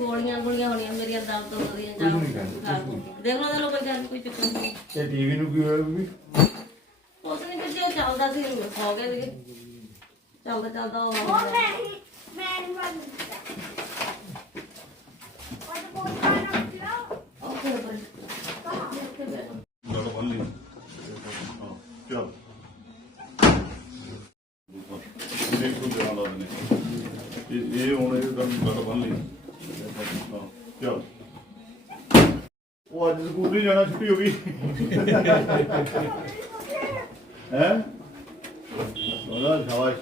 ਗੋਲੀਆਂ ਗੋਲੀਆਂ ਹੋਣੀਆਂ ਮੇਰੀਆਂ ਦਮ ਤੋਂ ਉਹਦੀਆਂ ਕੁਝ ਨਹੀਂ ਕਹਿੰਦੇ, ਕੁਝ ਨਹੀਂ। ਦੇਖ ਲਓ ਦੇ ਲੋ ਕੋਈ ਗੱਲ ਨੀ, ਕੋਈ ਚੱਕਰ ਨਹੀਂ। ਤੇ ਟੀਵੀ ਨੂੰ ਕੀ ਹੋਇਆ ਵੀ ਉਸ ਨੇ ਕਿ ਜੋ ਚੱਲਦਾ ਸੀ ਹੋ ਗਏ ਸੀਗੇ ਚੱਲਦਾ ਚੱਲਦਾ ਉਹ ਹੋ ਗਿਆ। ਓਕੇ ਬਈ ਗੱਲ ਬਣ ਲਈ ਹਾਂ ਚੱਲ। ਦੇਖੋ ਧਿਆਨ ਲਾ ਦੇਣੇ ਇਹ ਇਹ ਹੁਣ ਇਹ ਗੱਲ ਗੱਲ ਬਣ ਲਈ ਚੱਲ ਉਹ ਅੱਜ ਸਕੂਲ ਨਹੀਂ ਜਾਣਾ ਛੁੱਟੀ ਹੋ ਗਈ। ਹੈ? ਉਹਦਾ ਸ਼ਾਬਾਸ਼।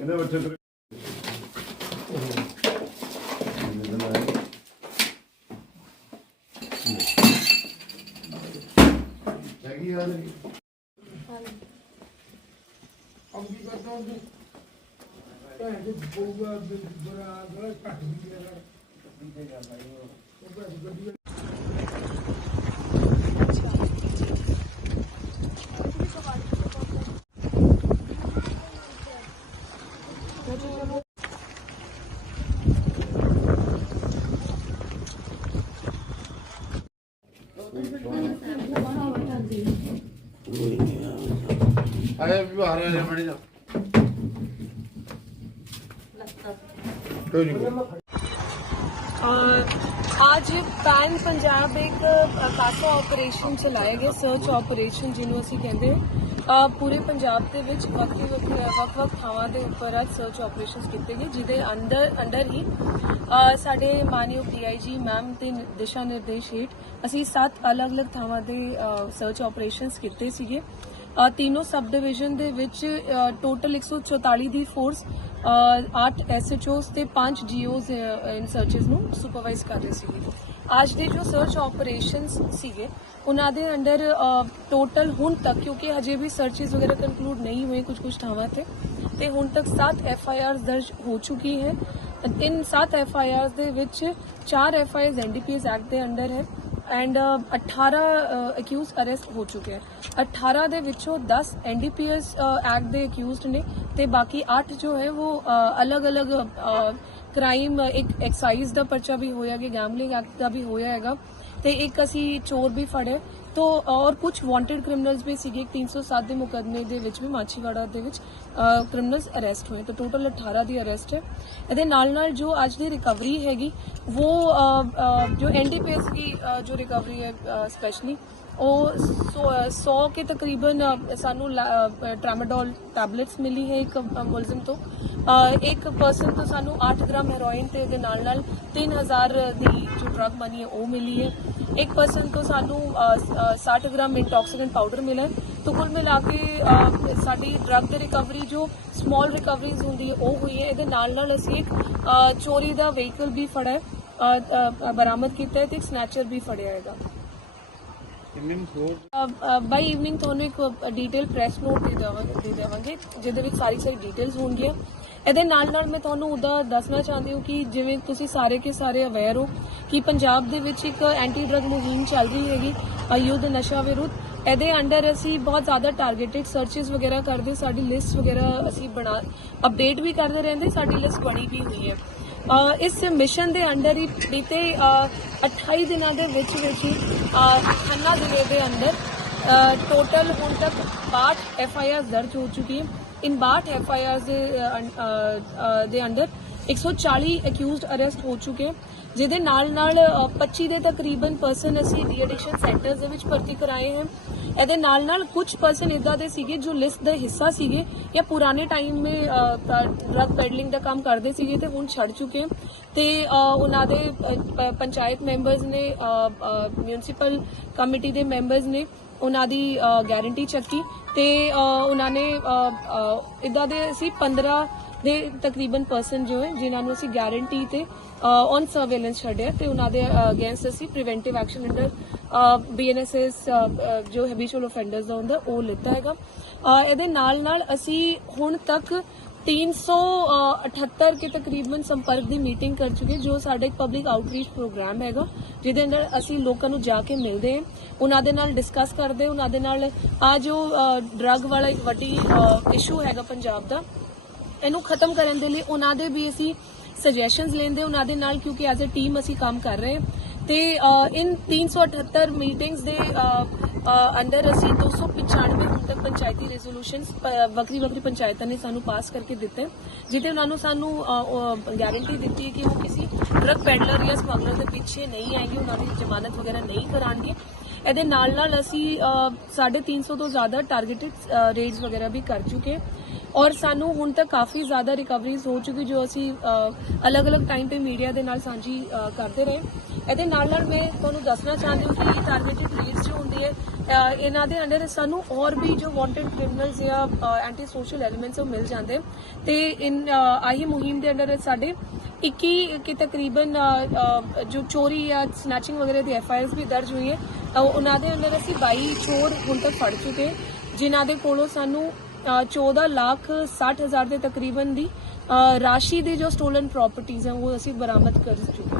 ਇਹਦੇ ਬੱਚੇ ਤੇਰੇ ਹੈਗੀ ਆ ਜੀ ਅੰਗੀ ਕਰਦਾ ਉਹ ਭੈਣ ਦੇ ਬੋਗਾ ਬਰਾ ਬਰਾ ਘੱਟ ਵੀ ਗਿਆ ਉਹ ਭੈਣ ਗੱਡੀ ਆਏ ਵੀ ਬਾਹਰ ਆ ਅੱਜ ਪੈਨ ਪੰਜਾਬ ਇੱਕ ਖਾਸਾ ਆਪਰੇਸ਼ਨ ਚਲਾਇਆ ਗਿਆ ਸਰਚ ਆਪਰੇਸ਼ਨ ਜਿਹਨੂੰ ਅਸੀਂ ਕਹਿੰਦੇ ਆ ਪੂਰੇ ਪੰਜਾਬ ਦੇ ਵਿੱਚ ਵੱਖਰੇ ਵੱਖਰੇ, ਵੱਖ-ਵੱਖ ਥਾਵਾਂ ਦੇ ਉੱਪਰ ਅੱਜ ਸਰਚ ਆਪਰੇਸ਼ਨਸ ਕੀਤੇ ਗਏ, ਜਿਹਦੇ ਅੰਦਰ ਅੰਦਰ ਹੀ ਸਾਡੇ ਮਾਨਯੋਗ ਡੀਆਈਜੀ ਮੈਮ ਦੇ ਦਿਸ਼ਾ ਨਿਰਦੇਸ਼ ਹੇਠ ਅਸੀਂ ਸੱਤ ਅਲੱਗ-ਅਲੱਗ ਥਾਵਾਂ ਦੇ ਸਰਚ ਆਪਰੇਸ਼ਨਸ ਕੀਤੇ ਸੀਗੇ। ਤਿੰਨੋਂ ਸਬ ਡਿਵੀਜ਼ਨ ਦੇ ਵਿੱਚ ਟੋਟਲ 144 ਦੀ ਫੋਰਸ 8 ਐਸਐਚਓਸ ਤੇ 5 ਜੀਓਸ ਇਨ ਸਰਚਸ ਨੂੰ ਸੁਪਰਵਾਈਜ਼ ਕਰ ਰਹੇ ਸੀਗੇ। ਅੱਜ ਦੇ ਜੋ ਸਰਚ ਆਪਰੇਸ਼ਨਸ ਸੀਗੇ, ਉਹਨਾਂ ਦੇ ਅੰਡਰ ਟੋਟਲ ਹੁਣ ਤੱਕ, ਕਿਉਂਕਿ ਹਜੇ ਵੀ ਸਰਚਸ ਵਗੈਰਾ ਕੰਕਲੂਡ ਨਹੀਂ ਹੋਏ ਕੁਝ ਕੁਝ ਥਾਵਾਂ ਤੇ ਤੇ ਹੁਣ ਤੱਕ 7 ਐਫ ਆਈ ਆਰਸ ਦਰਜ ਹੋ ਚੁੱਕੀ ਹੈ। ਇਨ 7 ਐਫ ਆਈ ਆਰਸ ਦੇ ਵਿੱਚ 4 F I Rs NDPS act ਦੇ ਅੰਡਰ ਹੈ। ਐਂਡ 18 ਅਕਿਊਜ਼ ਅਰੈਸਟ ਹੋ ਚੁੱਕੇ ਹਨ 18 ਦੇ ਵਿੱਚੋਂ 10 ਐਨਡੀਪੀਐਸ ਐਕਟ ਦੇ ਅਕਿਊਜ਼ਡ ਨੇ ਤੇ ਬਾਕੀ 8 ਜੋ ਹੈ ਉਹ ਅਲੱਗ-ਅਲੱਗ ਕ੍ਰਾਈਮ ਇੱਕ ਐਕਸਾਈਜ਼ ਦਾ ਪਰਚਾ ਵੀ ਹੋਇਆ ਕਿ ਗੈਮਲਿੰਗ ਐਕਟ ਦਾ ਵੀ ਹੋਇਆ ਹੈਗਾ ਤੇ ਇੱਕ ਅਸੀਂ ਚੋਰ ਵੀ ਫੜੇ ਤੋਂ ਔਰ ਕੁਝ ਵਾਂਟਡ ਕ੍ਰਿਮੀਨਲਸ ਵੀ ਸੀਗੇ 307 ਦੇ ਮੁਕਦਮੇ ਦੇ ਵਿੱਚ ਵੀ ਮਾਛੀਵਾੜਾ ਦੇ ਵਿੱਚ ਕ੍ਰਿਮੀਨਲਸ ਅਰੈਸਟ ਹੋਏ। ਤਾਂ ਟੋਟਲ 18 ਦੀ ਅਰੈਸਟ ਹੈ। ਇਹਦੇ ਨਾਲ ਨਾਲ ਜੋ ਅੱਜ ਦੀ ਰਿਕਵਰੀ ਹੈਗੀ, ਉਹ ਜੋ ਐਨਡੀਪੀਐਸ ਦੀ ਜੋ ਰਿਕਵਰੀ ਹੈ ਸਪੈਸ਼ਲੀ ਉਹ 100 ਕੇ ਤਕਰੀਬਨ ਸਾਨੂੰ ਟ੍ਰਾਮਾਡੋਲ ਟੈਬਲੇਟਸ ਮਿਲੀ ਹੈ ਇੱਕ ਮੁਲਜ਼ਮ ਤੋਂ। ਇੱਕ ਪਰਸਨ ਤੋਂ ਸਾਨੂੰ 8 ਗ੍ਰਾਮ ਹੈਰੋਇਨ ਤੇ ਦੇ ਨਾਲ ਨਾਲ 3000 ਦੀ ਜੋ ਡਰਗ ਮਨੀ ਹੈ, ਉਹ ਮਿਲੀ ਹੈ। ਇੱਕ ਪਰਸਨ ਤੋਂ ਸਾਨੂੰ 60 ਗ੍ਰਾਮ ਇੰਟੌਕਸੀਕੈਂਟ ਪਾਊਡਰ ਮਿਲਿਆ ਹੈ ਕੁੱਲ ਮਿਲਾ ਕੇ ਸਾਡੀ ਡਰੱਗ ਦੀ ਰਿਕਵਰੀ ਜੋ ਸਮਾਲ ਰਿਕਵਰੀਜ਼ ਹੁੰਦੀ ਹੈ ਉਹ ਹੋਈ ਹੈ ਇਹਦੇ ਨਾਲ ਨਾਲ ਅਸੀਂ ਇੱਕ ਚੋਰੀ ਦਾ ਵਹੀਕਲ ਵੀ ਫੜਿਆ ਬਰਾਮਦ ਕੀਤਾ ਹੈ ਤੇ ਇੱਕ ਸਨੈਚਰ ਵੀ ਫੜਿਆ ਹੈਗਾ ਬਾਈ ਈਵਨਿੰਗ ਤੁਹਾਨੂੰ ਇੱਕ ਡਿਟੇਲ ਪ੍ਰੈਸ ਨੋਟ ਦੇ ਦੇਵਾਂਗੇ ਦੇ ਦੇਵਾਂਗੇ ਜਿਹਦੇ ਵਿੱਚ ਸਾਰੀ ਸਾਰੀ ਡਿਟੇਲਸ ਹੋਣਗੀਆਂ। ਇਹਦੇ ਨਾਲ ਨਾਲ ਮੈਂ ਤੁਹਾਨੂੰ ਉਹਦਾ ਦੱਸਣਾ ਚਾਹੁੰਦੀ ਹਾਂ ਕਿ ਜਿਵੇਂ ਤੁਸੀਂ ਸਾਰੇ ਕੇ ਸਾਰੇ ਅਵੇਅਰ ਹੋ ਕਿ ਪੰਜਾਬ ਦੇ ਵਿੱਚ ਇੱਕ ਐਂਟੀ ਡਰਗ ਮੁਹਿੰਮ ਚੱਲ ਰਹੀ ਹੈਗੀ ਅ, ਯੁੱਧ ਨਸ਼ਾ ਵਿਰੁੱਧ। ਇਹਦੇ ਅੰਡਰ ਅਸੀਂ ਬਹੁਤ ਜ਼ਿਆਦਾ ਟਾਰਗੇਟਡ ਸਰਚਸ ਵਗੈਰਾ ਕਰਦੇ ਸਾਡੀ ਲਿਸਟ ਵਗੈਰਾ ਅਸੀਂ ਬਣਾ ਅਪਡੇਟ ਵੀ ਕਰਦੇ ਰਹਿੰਦੇ ਸਾਡੀ ਲਿਸਟ ਬਣੀ ਵੀ ਹੋਈ ਹੈ। ਇਸ ਮਿਸ਼ਨ ਦੇ ਅੰਡਰ ਹੀ ਬੀਤੇ ਅ, 28 ਦਿਨਾਂ ਦੇ ਵਿੱਚ ਵਿੱਚ ਹੀ ਅ, ਖੰਨਾ ਜ਼ਿਲ੍ਹੇ ਦੇ ਅੰਦਰ ਟੋਟਲ ਹੁਣ ਤੱਕ 62 ਐਫ ਆਈ ਆਰ ਦਰਜ ਹੋ ਚੁੱਕੀ ਹੈ। ਇਨ 62 ਐਫ ਆਈ ਆਰ ਦੇ ਅ, ਦੇ ਅੰਡਰ 140 ਅਕਿਊਜ਼ਡ ਅਰੈਸਟ ਹੋ ਚੁੱਕੇ ਜਿਹਦੇ ਨਾਲ ਨਾਲ ਅ, 25 ਦੇ ਤਕਰੀਬਨ ਪਰਸਨ ਅਸੀਂ ਡੀ ਐਡਿਕਸ਼ਨ ਸੈਂਟਰਸ ਦੇ ਵਿੱਚ ਭਰਤੀ ਕਰਾਏ ਹਨ। ਇਹਦੇ ਨਾਲ ਨਾਲ ਕੁਝ ਪਰਸਨ ਇਦਾਂ ਦੇ ਸੀਗੇ ਜੋ ਲਿਸਟ ਦਾ ਹਿੱਸਾ ਸੀਗੇ ਜਾਂ ਪੁਰਾਣੇ ਟਾਈਮ ਮੇ ਡਰਗ ਪੈਡਲਿੰਗ ਦਾ ਕੰਮ ਕਰਦੇ ਸੀਗੇ ਤੇ ਹੁਣ ਛੱਡ ਚੁੱਕੇ ਹਨ। ਤੇ ਉਹਨਾਂ ਦੇ ਪੰਚਾਇਤ ਮੈਂਬਰਸ ਨੇ ਮਿਊਨਿਸਪਲ ਕਮੇਟੀ ਦੇ ਮੈਂਬਰਸ ਨੇ ਉਹਨਾਂ ਦੀ ਗਾਰੰਟੀ ਚੱਕੀ ਤੇ ਉਹਨਾਂ ਨੇ ਇਦਾਂ ਦੇ ਅਸੀਂ 15 ਦੇ ਤਕਰੀਬਨ ਪਰਸਨ ਜੋ ਹੈ, ਜਿਨ੍ਹਾਂ ਨੂੰ ਅਸੀਂ ਗਾਰੰਟੀ ਤੇ ਔਨ ਸਰਵੇਲੈਂਸ ਛੱਡਿਆ ਤੇ ਉਹਨਾਂ ਦੇ ਅਗੇਂਸਟ ਅਸੀਂ ਪ੍ਰੀਵੈਂਟਿਵ ਐਕਸ਼ਨ ਅੰਡਰ ਬੀਐਨਐਸਐਸ ਜੋ ਹੈਬਿਚੁਅਲ ਆਫੈਂਡਰਸ ਦਾ ਹੁੰਦਾ, ਉਹ ਲਿੱਤਾ ਹੈਗਾ। ਇਹਦੇ ਨਾਲ ਨਾਲ ਅਸੀਂ ਹੁਣ ਤੱਕ 378 ਕੇ ਤਕਰੀਬਨ ਸੰਪਰਕ ਦੀ ਮੀਟਿੰਗ ਕਰ ਚੁੱਕੇ, ਜੋ ਸਾਡਾ ਇੱਕ ਪਬਲਿਕ ਆਊਟਰੀਚ ਪ੍ਰੋਗਰਾਮ ਹੈਗਾ, ਜਿਹਦੇ ਅੰਦਰ ਅਸੀਂ ਲੋਕਾਂ ਨੂੰ ਜਾ ਕੇ ਮਿਲਦੇ ਹਾਂ, ਉਹਨਾਂ ਦੇ ਨਾਲ ਡਿਸਕਸ ਕਰਦੇ ਉਹਨਾਂ ਦੇ ਨਾਲ ਆ ਜੋ ਡਰੱਗ ਵਾਲਾ ਇੱਕ ਵੱਡੀ ਇਸ਼ੂ ਹੈਗਾ ਪੰਜਾਬ ਦਾ ਇਹਨੂੰ ਖਤਮ ਕਰਨ ਦੇ ਲਈ ਉਹਨਾਂ ਦੇ ਵੀ ਅਸੀਂ ਸੁਜੈਸ਼ਨਸ ਲੈਂਦੇ ਉਹਨਾਂ ਦੇ ਨਾਲ ਕਿਉਂਕਿ ਐਜ਼ ਅ ਟੀਮ ਅਸੀਂ ਕੰਮ ਕਰ ਰਹੇ ਹਾਂ। ਤੇ ਅ, ਇਨ 378 ਮੀਟਿੰਗਸ ਦੇ ਅੰਡਰ ਅਸੀਂ 295 ਹੁਣ ਤੱਕ ਪੰਚਾਇਤੀ ਰੈਜ਼ੋਲੂਸ਼ਨਸ ਵੱਖਰੀ ਵੱਖਰੀ ਪੰਚਾਇਤਾਂ ਨੇ ਸਾਨੂੰ ਪਾਸ ਕਰਕੇ ਦਿੱਤੇ ਜਿਹਦੇ ਉਹਨਾਂ ਨੂੰ ਸਾਨੂੰ ਗਾਰੰਟੀ ਦਿੱਤੀ ਹੈ ਕਿ ਉਹ ਕਿਸੇ ਡਰਗ ਪੈਡਲਰ ਜਾਂ ਸਮਗਲਰ ਦੇ ਪਿੱਛੇ ਨਹੀਂ ਆਏਗੀ ਉਹਨਾਂ ਦੀ ਜ਼ਮਾਨਤ ਵਗੈਰਾ ਨਹੀਂ ਕਰਾਂਗੇ ਇਹਦੇ ਨਾਲ ਨਾਲ ਅਸੀਂ ਅ, 350 ਤੋਂ ਜ਼ਿਆਦਾ ਟਾਰਗੇਟਡ ਰੇਡਸ ਵਗੈਰਾ ਵੀ ਕਰ ਚੁੱਕੇ ਔਰ ਸਾਨੂੰ ਹੁਣ ਤੱਕ ਕਾਫੀ ਜ਼ਿਆਦਾ ਰਿਕਵਰੀਜ਼ ਹੋ ਚੁੱਕੀ ਜੋ ਅਸੀਂ ਅਲੱਗ-ਅਲੱਗ ਟਾਈਮ ਤੇ ਮੀਡੀਆ ਦੇ ਨਾਲ ਸਾਂਝੀ ਕਰਦੇ ਰਹੇ। ਇਹਦੇ ਨਾਲ ਨਾਲ ਮੈਂ ਤੁਹਾਨੂੰ ਦੱਸਣਾ ਚਾਹੁੰਦੀ ਹਾਂ ਕਿ ਇਹ ਟਾਰਗੇਟਡ ਰੇਡਸ ਜੋ ਹੁੰਦੀ ਹੈ ਇਹਨਾਂ ਦੇ ਅੰਡਰ ਸਾਨੂੰ ਹੋਰ ਵੀ ਜੋ ਵਾਂਟਡ ਕ੍ਰਿਮੀਨਲਸ ਜਾਂ ਐਂਟੀ ਸੋਸ਼ਲ ਐਲੀਮੈਂਟਸ ਉਹ ਮਿਲ ਜਾਂਦੇ। ਤੇ ਇਨ ਆਹੀ ਮੁਹਿੰਮ ਦੇ ਅੰਡਰ ਸਾਡੇ 21 ਕਿ ਤਕਰੀਬਨ ਜੋ ਚੋਰੀ ਜਾਂ ਸਨੈਚਿੰਗ ਵਗੈਰਾ ਦੀ ਐਫ ਆਈ ਵੀ ਦਰਜ ਹੋਈ ਹੈ ਉਹਨਾਂ ਦੇ ਅੰਦਰ ਅਸੀਂ 22 ਚੋਰ ਹੁਣ ਤੱਕ ਫੜ ਚੁੱਕੇ। ਜਿਨ੍ਹਾਂ ਦੇ ਕੋਲੋਂ ਸਾਨੂੰ 14 ਲੱਖ 60 ਹਜ਼ਾਰ ਦੇ ਤਕਰੀਬਨ ਦੀ ਰਾਸ਼ੀ ਦੇ ਜੋ ਸਟੋਲਨ ਪ੍ਰਾਪਰਟੀਆਂ ਹੈ, ਉਹ ਅਸੀਂ ਬਰਾਮਦ ਕਰ ਚੁੱਕੇ